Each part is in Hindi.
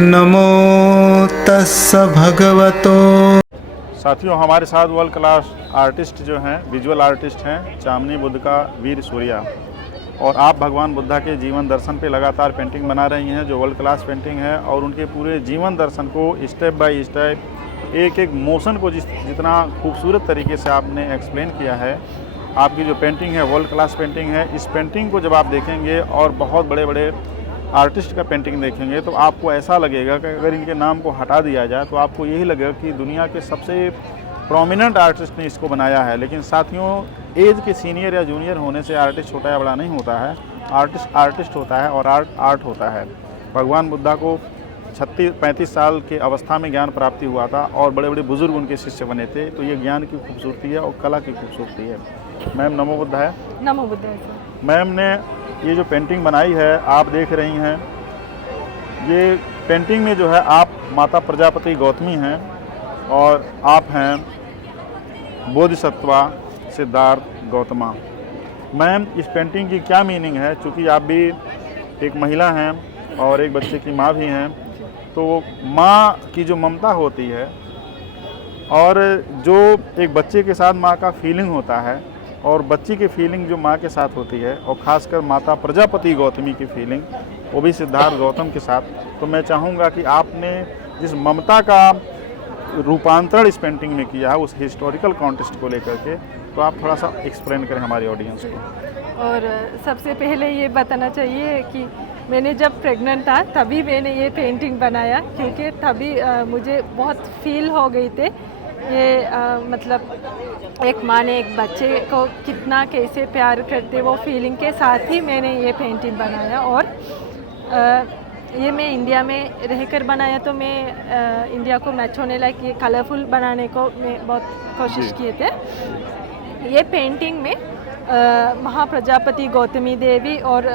नमो तस्स भगवतो। साथियों, हमारे साथ वर्ल्ड क्लास आर्टिस्ट जो हैं, विजुअल आर्टिस्ट हैं, चामनी बुद्ध का वीर सूर्या। और आप भगवान बुद्धा के जीवन दर्शन पे लगातार पेंटिंग बना रही हैं जो वर्ल्ड क्लास पेंटिंग है। और उनके पूरे जीवन दर्शन को स्टेप बाय स्टेप, एक एक मोशन को जितना खूबसूरत तरीके से आपने एक्सप्लेन किया है। आपकी जो पेंटिंग है वर्ल्ड क्लास पेंटिंग है। इस पेंटिंग को जब आप देखेंगे और बहुत बड़े बड़े आर्टिस्ट का पेंटिंग देखेंगे तो आपको ऐसा लगेगा कि अगर इनके नाम को हटा दिया जाए तो आपको यही लगेगा कि दुनिया के सबसे प्रोमिनेंट आर्टिस्ट ने इसको बनाया है। लेकिन साथियों, एज के सीनियर या जूनियर होने से आर्टिस्ट छोटा या बड़ा नहीं होता है। आर्टिस्ट आर्टिस्ट होता है और आर्ट होता है। भगवान बुद्धा को 36-35 साल के अवस्था में ज्ञान प्राप्ति हुआ था और बड़े बड़े बुजुर्ग उनके शिष्य बने थे। तो ये ज्ञान की खूबसूरती है और कला की खूबसूरती है। मैम नमो बुद्धा है। नमो बुद्ध है सर। मैम ने ये जो पेंटिंग बनाई है आप देख रही हैं, ये पेंटिंग में जो है आप माता प्रजापति गौतमी हैं और आप हैं बोधिसत्वा सिद्धार्थ गौतमा। मैम, इस पेंटिंग की क्या मीनिंग है? चूँकि आप भी एक महिला हैं और एक बच्चे की माँ भी हैं, तो माँ की जो ममता होती है और जो एक बच्चे के साथ माँ का फीलिंग होता है और बच्ची की फीलिंग जो माँ के साथ होती है और ख़ासकर माता प्रजापति गौतमी की फीलिंग, वो भी सिद्धार्थ गौतम के साथ। तो मैं चाहूँगा कि आपने जिस ममता का रूपांतरण इस पेंटिंग में किया है उस हिस्टोरिकल कॉन्टेक्स्ट को लेकर के, तो आप थोड़ा सा एक्सप्लेन करें हमारी ऑडियंस को। और सबसे पहले ये बताना चाहिए कि मैंने जब प्रेग्नेंट था तभी मैंने ये पेंटिंग बनाया, क्योंकि तभी मुझे बहुत फील हो गई थे ये मतलब एक माँ ने एक बच्चे को कितना कैसे प्यार करते, वो फीलिंग के साथ ही मैंने ये पेंटिंग बनाया। और ये मैं इंडिया में रहकर बनाया, तो मैं इंडिया को मैच होने लायक ये कलरफुल बनाने को मैं बहुत कोशिश किए थे। ये पेंटिंग में महाप्रजापति गौतमी देवी और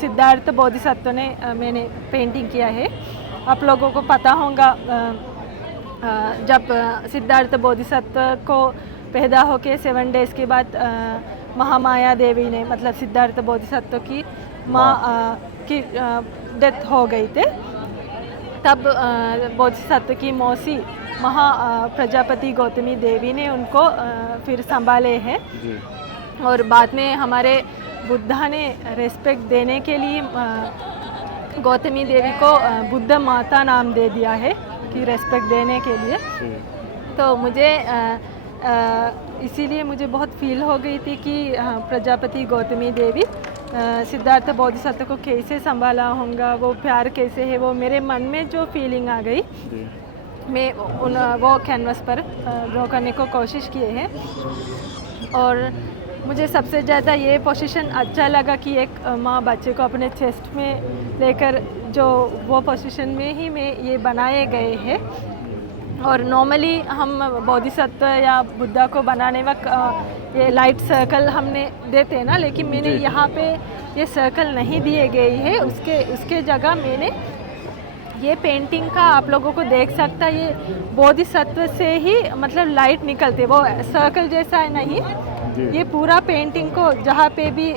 सिद्धार्थ बोधिसत्व ने मैंने पेंटिंग किया है। आप लोगों को पता होगा जब सिद्धार्थ बोधिसत्व को पैदा होके 7 डेज़ के बाद महामाया देवी ने, मतलब सिद्धार्थ बोधिसत्व की माँ की डेथ हो गई थे, तब बोधिसत्व की मौसी प्रजापति गौतमी देवी ने उनको फिर संभाले हैं। और बाद में हमारे बुद्धा ने रेस्पेक्ट देने के लिए गौतमी देवी को बुद्ध माता नाम दे दिया है कि रेस्पेक्ट देने के लिए। तो मुझे इसीलिए मुझे बहुत फील हो गई थी कि प्रजापति गौतमी देवी सिद्धार्थ बोधिसत्व को कैसे संभाला होगा, वो प्यार कैसे है, वो मेरे मन में जो फीलिंग आ गई मैं वो कैनवस पर ड्रॉ करने को कोशिश किए हैं। और मुझे सबसे ज़्यादा ये पोजीशन अच्छा लगा कि एक माँ बच्चे को अपने चेस्ट में लेकर, जो वो पोजीशन में ही मैं ये बनाए गए हैं। और नॉर्मली हम बोधिसत्व या बुद्धा को बनाने वक्त ये लाइट सर्कल हमने देते हैं ना, लेकिन मैंने यहाँ पे ये सर्कल नहीं दिए गए हैं। उसके जगह मैंने ये पेंटिंग का आप लोगों को देख सकता है, ये बोधिसत्व से ही मतलब लाइट निकलते, वो सर्कल जैसा नहीं। ये पूरा पेंटिंग को जहाँ पे भी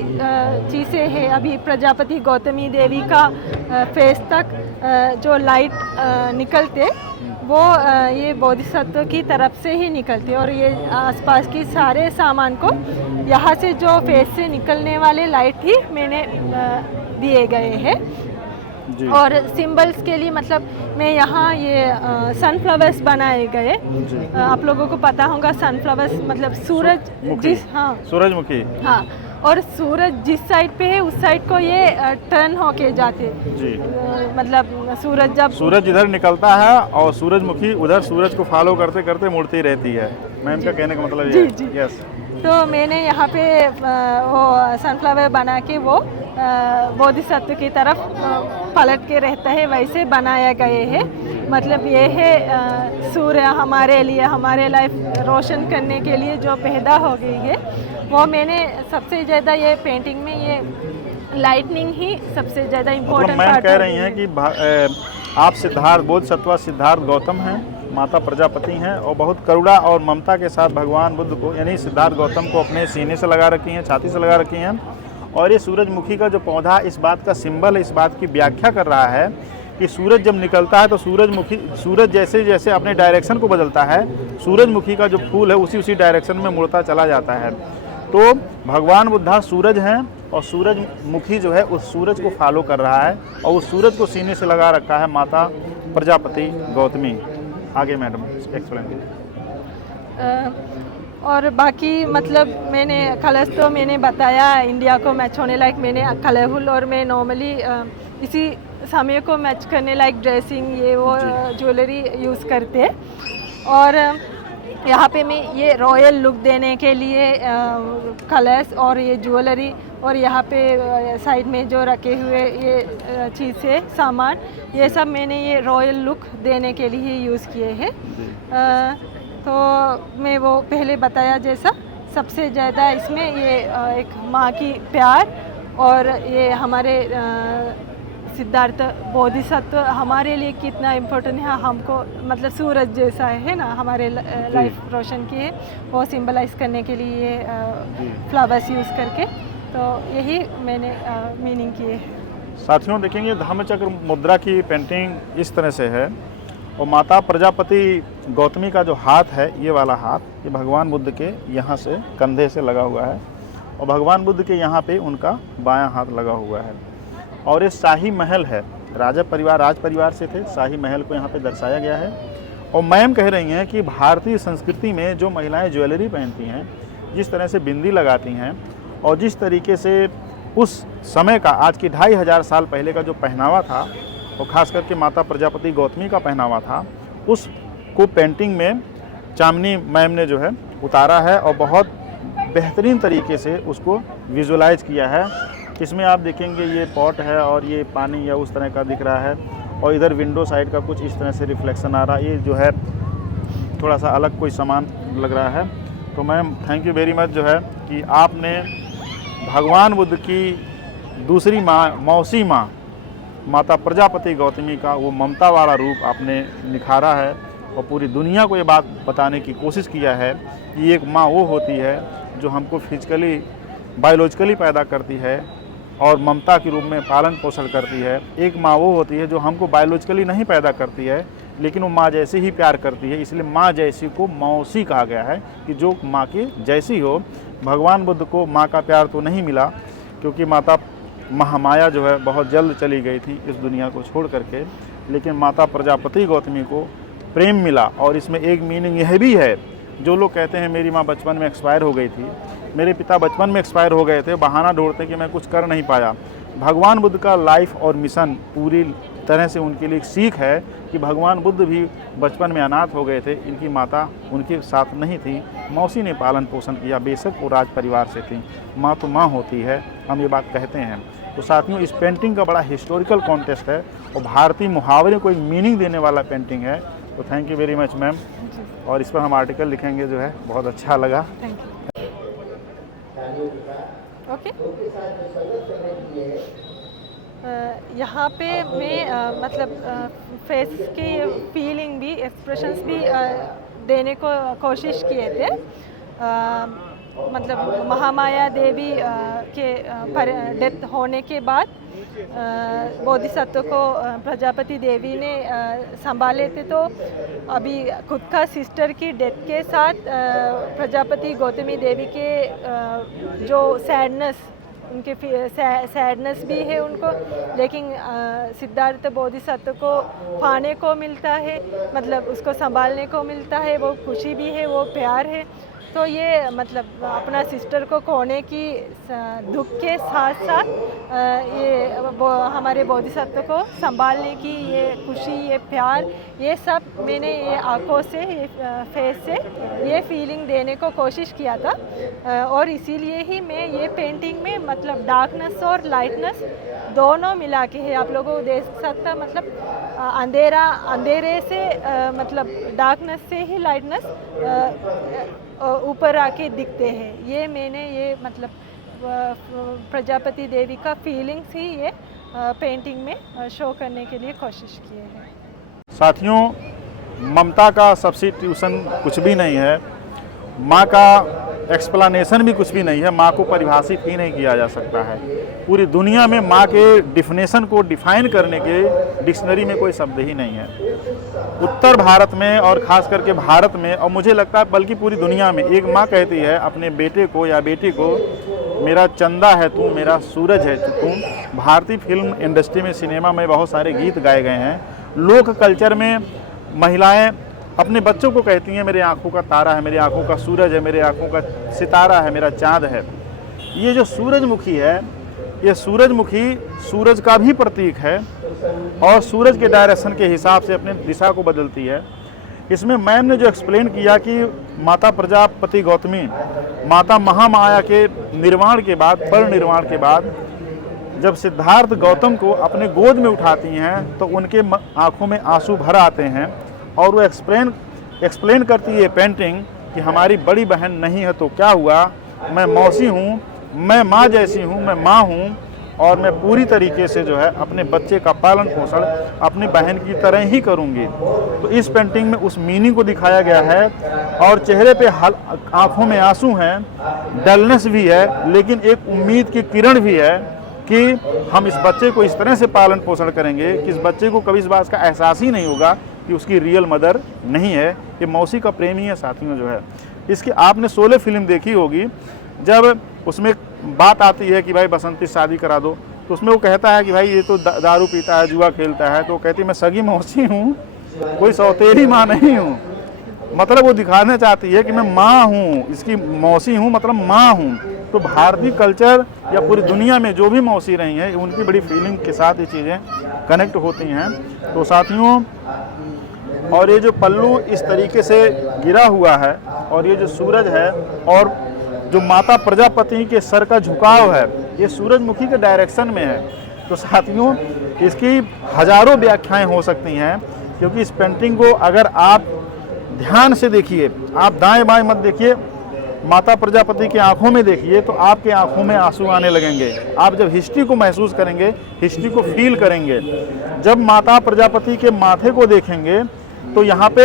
चीज़ें हैं, अभी प्रजापति गौतमी देवी का फेस तक जो लाइट निकलते वो ये बोधिसत्व की तरफ से ही निकलते। और ये आसपास की सारे सामान को यहाँ से जो फेस से निकलने वाले लाइट ही मैंने दिए गए हैं। और सिंबल्स के लिए मतलब मैं यहाँ ये सनफ्लावर्स बनाए गए। आप लोगों को पता होगा सनफ्लावर्स मतलब सूरज, जिस सूरजमुखी, हाँ, और सूरज जिस साइड पे है उस साइड को ये टर्न होके जाते जी। मतलब सूरज इधर निकलता है और सूरजमुखी उधर सूरज को फॉलो करते करते मुड़ती रहती है। मैम का कहने का मतलब ये जी। यस। तो मैंने यहाँ पे वो सनफ्लावर बना के वो बोधिसत्व की तरफ पलट के रहता है वैसे बनाया गए है। मतलब ये है सूर्य हमारे लिए, हमारे लाइफ रोशन करने के लिए जो पैदा हो गई है, वो मैंने सबसे ज़्यादा ये पेंटिंग में ये लाइटनिंग ही सबसे ज़्यादा इम्पोर्टेंट मैम पार्ट कह रही हैं कि आप सिद्धार्थ बोधिसत्व सिद्धार्थ गौतम हैं, माता प्रजापति हैं और बहुत करुणा और ममता के साथ भगवान बुद्ध को यानी सिद्धार्थ गौतम को अपने सीने से लगा रखी हैं, छाती से लगा रखी हैं। और ये सूरजमुखी का जो पौधा इस बात का सिंबल है, इस बात की व्याख्या कर रहा है कि सूरज जब निकलता है तो सूरज जैसे जैसे अपने डायरेक्शन को बदलता है, सूरजमुखी का जो फूल है उसी डायरेक्शन में मुड़ता चला जाता है। तो भगवान बुद्धा सूरज हैं और सूरजमुखी जो है उस सूरज को फॉलो कर रहा है और उस सूरज को सीने से लगा रखा है माता प्रजापति गौतमी। आगे मैडम एक्सप्लेन कीजिए। और बाकी मतलब मैंने कलर्स तो मैंने बताया इंडिया को मैच होने लायक, मैंने कलरफुल और मैं नॉर्मली इसी समय को मैच करने लायक ड्रेसिंग ये वो ज्वेलरी यूज़ करते हैं। और यहाँ पे मैं ये रॉयल लुक देने के लिए कलर्स और ये ज्वेलरी और यहाँ पे साइड में जो रखे हुए ये चीज़ें सामान, ये सब मैंने ये रॉयल लुक देने के लिए यूज़ किए हैं। तो मैं वो पहले बताया जैसा सबसे ज़्यादा इसमें ये एक माँ की प्यार और ये हमारे सिद्धार्थ बोधिसत्व हमारे लिए कितना इम्पोर्टेंट है, हमको मतलब सूरज जैसा है ना, हमारे लाइफ रोशन की है, वो सिंबलाइज करने के लिए फ्लावर्स यूज़ करके, तो यही मैंने मीनिंग किए है। साथियों देखेंगे धम्मचक्र मुद्रा की पेंटिंग इस तरह से है और माता प्रजापति गौतमी का जो हाथ है, ये वाला हाथ, ये भगवान बुद्ध के यहाँ से कंधे से लगा हुआ है और भगवान बुद्ध के यहाँ पे उनका बायां हाथ लगा हुआ है। और ये शाही महल है, राज परिवार से थे, शाही महल को यहाँ पे दर्शाया गया है। और मैम कह रही हैं कि भारतीय संस्कृति में जो महिलाएं ज्वेलरी पहनती हैं, जिस तरह से बिंदी लगाती हैं और जिस तरीके से उस समय का, आज की 2500 साल पहले का जो पहनावा था, और ख़ास करके माता प्रजापति गौतमी का पहनावा था, उसको पेंटिंग में चामनी मैम ने जो है उतारा है और बहुत बेहतरीन तरीके से उसको विजुलाइज किया है। इसमें आप देखेंगे ये पॉट है और ये पानी या उस तरह का दिख रहा है और इधर विंडो साइड का कुछ इस तरह से रिफ्लेक्शन आ रहा है। ये जो है थोड़ा सा अलग कोई सामान लग रहा है। तो ma'am thank you very much जो है कि आपने भगवान बुद्ध की दूसरी माँ, मौसी माँ माता प्रजापति गौतमी का वो ममता वाला रूप आपने निखारा है और पूरी दुनिया को ये बात बताने की कोशिश किया है कि एक माँ वो होती है जो हमको फिजिकली बायोलॉजिकली पैदा करती है और ममता के रूप में पालन पोषण करती है। एक माँ वो होती है जो हमको बायोलॉजिकली नहीं पैदा करती है लेकिन वो माँ जैसी ही प्यार करती है, इसलिए माँ जैसी को मौसी कहा गया है कि जो माँ की जैसी हो। भगवान बुद्ध को माँ का प्यार तो नहीं मिला क्योंकि माता महामाया जो है बहुत जल्द चली गई थी इस दुनिया को छोड़ करके, लेकिन माता प्रजापति गौतमी को प्रेम मिला। और इसमें एक मीनिंग यह भी है, जो लोग कहते हैं मेरी माँ बचपन में एक्सपायर हो गई थी, मेरे पिता बचपन में एक्सपायर हो गए थे, बहाना ढूंढते कि मैं कुछ कर नहीं पाया। भगवान बुद्ध का लाइफ और मिशन पूरी तरह से उनके लिए एक सीख है कि भगवान बुद्ध भी बचपन में अनाथ हो गए थे, इनकी माता उनके साथ नहीं थी, मौसी ने पालन पोषण किया। बेशक वो राज परिवार से थी, माँ तो माँ होती है, हम ये बात कहते हैं। तो साथियों इस पेंटिंग का बड़ा हिस्टोरिकल कॉन्टेस्ट है और भारतीय मुहावरे को एक मीनिंग देने वाला पेंटिंग है। तो thank you very much ma'am, और इस पर हम आर्टिकल लिखेंगे, जो है बहुत अच्छा लगा। Thank you. ओके, यहाँ पे मैं मतलब फेस की फीलिंग भी, एक्सप्रेशंस भी देने को कोशिश किए थे। मतलब महामाया देवी के डेथ होने के बाद बोधिसत्व को प्रजापति देवी ने संभाले थे, तो अभी खुद का सिस्टर की डेथ के साथ प्रजापति गौतमी देवी के जो सैडनेस, उनके सैडनेस भी है उनको, लेकिन सिद्धार्थ बोधिसत्व को पाने को मिलता है, मतलब उसको संभालने को मिलता है, वो खुशी भी है, वो प्यार है। तो ये मतलब अपना सिस्टर को खोने की दुख के साथ साथ ये हमारे बोधिसत्व को संभालने की ये खुशी, ये प्यार, ये सब मैंने ये आंखों से, ये फेस से ये फीलिंग देने को कोशिश किया था। और इसीलिए ही मैं ये पेंटिंग में मतलब डार्कनेस और लाइटनेस दोनों मिला के है। आप लोगों को देख सकता, मतलब अंधेरे से मतलब डार्कनेस से ही लाइटनेस ऊपर आके दिखते हैं। ये मैंने ये मतलब प्रजापति देवी का फीलिंग्स ही ये पेंटिंग में शो करने के लिए कोशिश किए हैं। साथियों ममता का सब्स्टिट्यूशन कुछ भी नहीं है। माँ का एक्सप्लेनेशन भी कुछ भी नहीं है, माँ को परिभाषित ही नहीं किया जा सकता है। पूरी दुनिया में माँ के डिफिनेशन को डिफाइन करने के डिक्शनरी में कोई शब्द ही नहीं है। उत्तर भारत में और ख़ास करके भारत में, और मुझे लगता है बल्कि पूरी दुनिया में, एक माँ कहती है अपने बेटे को या बेटी को, मेरा चंदा है तू, मेरा सूरज है तू। भारतीय फिल्म इंडस्ट्री में, सिनेमा में बहुत सारे गीत गाए गए हैं। लोक कल्चर में महिलाएं अपने बच्चों को कहती हैं मेरे आँखों का तारा है, मेरे आँखों का सूरज है, मेरे आँखों का सितारा है, मेरा चाँद है। ये जो सूरजमुखी है, ये सूरजमुखी सूरज का भी प्रतीक है और सूरज के डायरेक्शन के हिसाब से अपने दिशा को बदलती है। इसमें मैम ने जो एक्सप्लेन किया कि माता प्रजापति गौतमी माता महामाया के निर्वाण के बाद, परिनिर्वाण के बाद जब सिद्धार्थ गौतम को अपने गोद में उठाती हैं तो उनके आंखों में आंसू भर आते हैं और वो एक्सप्लेन करती है पेंटिंग कि हमारी बड़ी बहन नहीं है तो क्या हुआ, मैं मौसी हूँ, मैं माँ जैसी हूँ, मैं माँ हूँ और मैं पूरी तरीके से जो है अपने बच्चे का पालन पोषण अपनी बहन की तरह ही करूँगी। तो इस पेंटिंग में उस मीनिंग को दिखाया गया है और चेहरे पे आँखों में आंसू हैं, डलनेस भी है, लेकिन एक उम्मीद की किरण भी है कि हम इस बच्चे को इस तरह से पालन पोषण करेंगे कि इस बच्चे को कभी इस बात का एहसास ही नहीं होगा कि उसकी रियल मदर नहीं है, कि मौसी का प्रेम ही है। साथियों जो है इसकी आपने शोले फिल्म देखी होगी, जब उसमें बात आती है कि भाई बसंती शादी करा दो, तो उसमें वो कहता है कि भाई ये तो दारू पीता है, जुआ खेलता है, तो कहती मैं सगी मौसी हूँ, कोई सौतेली माँ नहीं हूँ। मतलब वो दिखाना चाहती है कि मैं माँ हूँ, इसकी मौसी हूँ, मतलब माँ हूँ। तो भारतीय कल्चर या पूरी दुनिया में जो भी मौसी रही हैं, उनकी बड़ी फीलिंग के साथ ये चीज़ें कनेक्ट होती हैं। तो साथियों, और ये जो पल्लू इस तरीके से गिरा हुआ है और ये जो सूरज है और जो माता प्रजापति के सर का झुकाव है, ये सूरजमुखी के डायरेक्शन में है। तो साथियों, इसकी हजारों व्याख्याएं हो सकती हैं, क्योंकि इस पेंटिंग को अगर आप ध्यान से देखिए, आप दाएं बाएं मत देखिए, माता प्रजापति की आंखों में देखिए, तो आपके आंखों में आंसू आने लगेंगे। आप जब हिस्ट्री को महसूस करेंगे, हिस्ट्री को फील करेंगे, जब माता प्रजापति के माथे को देखेंगे तो यहाँ पे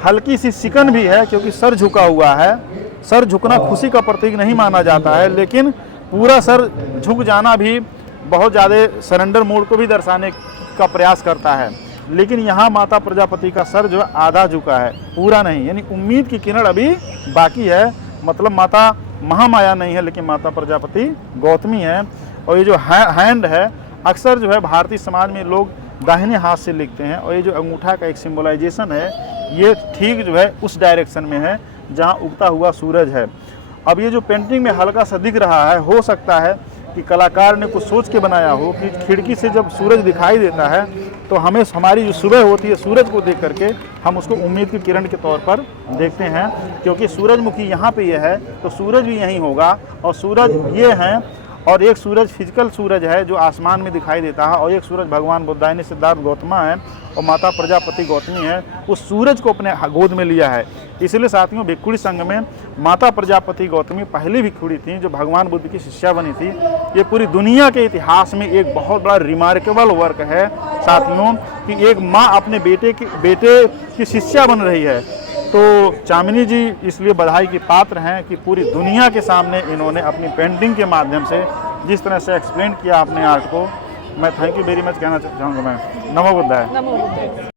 हल्की सी सिकन भी है, क्योंकि सर झुका हुआ है। सर झुकना खुशी का प्रतीक नहीं माना जाता है, लेकिन पूरा सर झुक जाना भी बहुत ज़्यादा सरेंडर मोड को भी दर्शाने का प्रयास करता है। लेकिन यहाँ माता प्रजापति का सर जो है आधा झुका है, पूरा नहीं, यानी उम्मीद की किरण अभी बाकी है। मतलब माता महामाया नहीं है, लेकिन माता प्रजापति गौतमी है। और ये जो हैंड है, अक्सर जो है भारतीय समाज में लोग दाहिने हाथ से लिखते हैं, और ये जो अंगूठा का एक सिंबलाइजेशन है, ये ठीक जो है उस डायरेक्शन में है जहाँ उगता हुआ सूरज है। अब ये जो पेंटिंग में हल्का सा दिख रहा है, हो सकता है कि कलाकार ने कुछ सोच के बनाया हो कि खिड़की से जब सूरज दिखाई देता है तो हमें हमारी जो सुबह होती है, सूरज को देख करके हम उसको उम्मीद की किरण के तौर पर देखते हैं। क्योंकि सूरजमुखी यहाँ पे ये है तो सूरज भी यहीं होगा, और सूरज ये हैं, और एक सूरज फिजिकल सूरज है जो आसमान में दिखाई देता है, और एक सूरज भगवान बुद्धायनी सिद्धार्थ गौतमा है और माता प्रजापति गौतमी है। उस सूरज को अपने गोद में लिया है। इसलिए साथियों, भिक्षुणी संघ में माता प्रजापति गौतमी पहली भिक्षुणी थी जो भगवान बुद्ध की शिष्या बनी थी। ये पूरी दुनिया के इतिहास में एक बहुत बड़ा रिमार्केबल वर्क है साथियों, कि एक माँ अपने बेटे की शिष्या बन रही है। तो चामिनी जी इसलिए बधाई के पात्र हैं कि पूरी दुनिया के सामने इन्होंने अपनी पेंटिंग के माध्यम से जिस तरह से एक्सप्लेन किया अपने आर्ट को, मैं थैंक यू वेरी मच कहना चाहूँगा। मैं नमो बुद्धाय।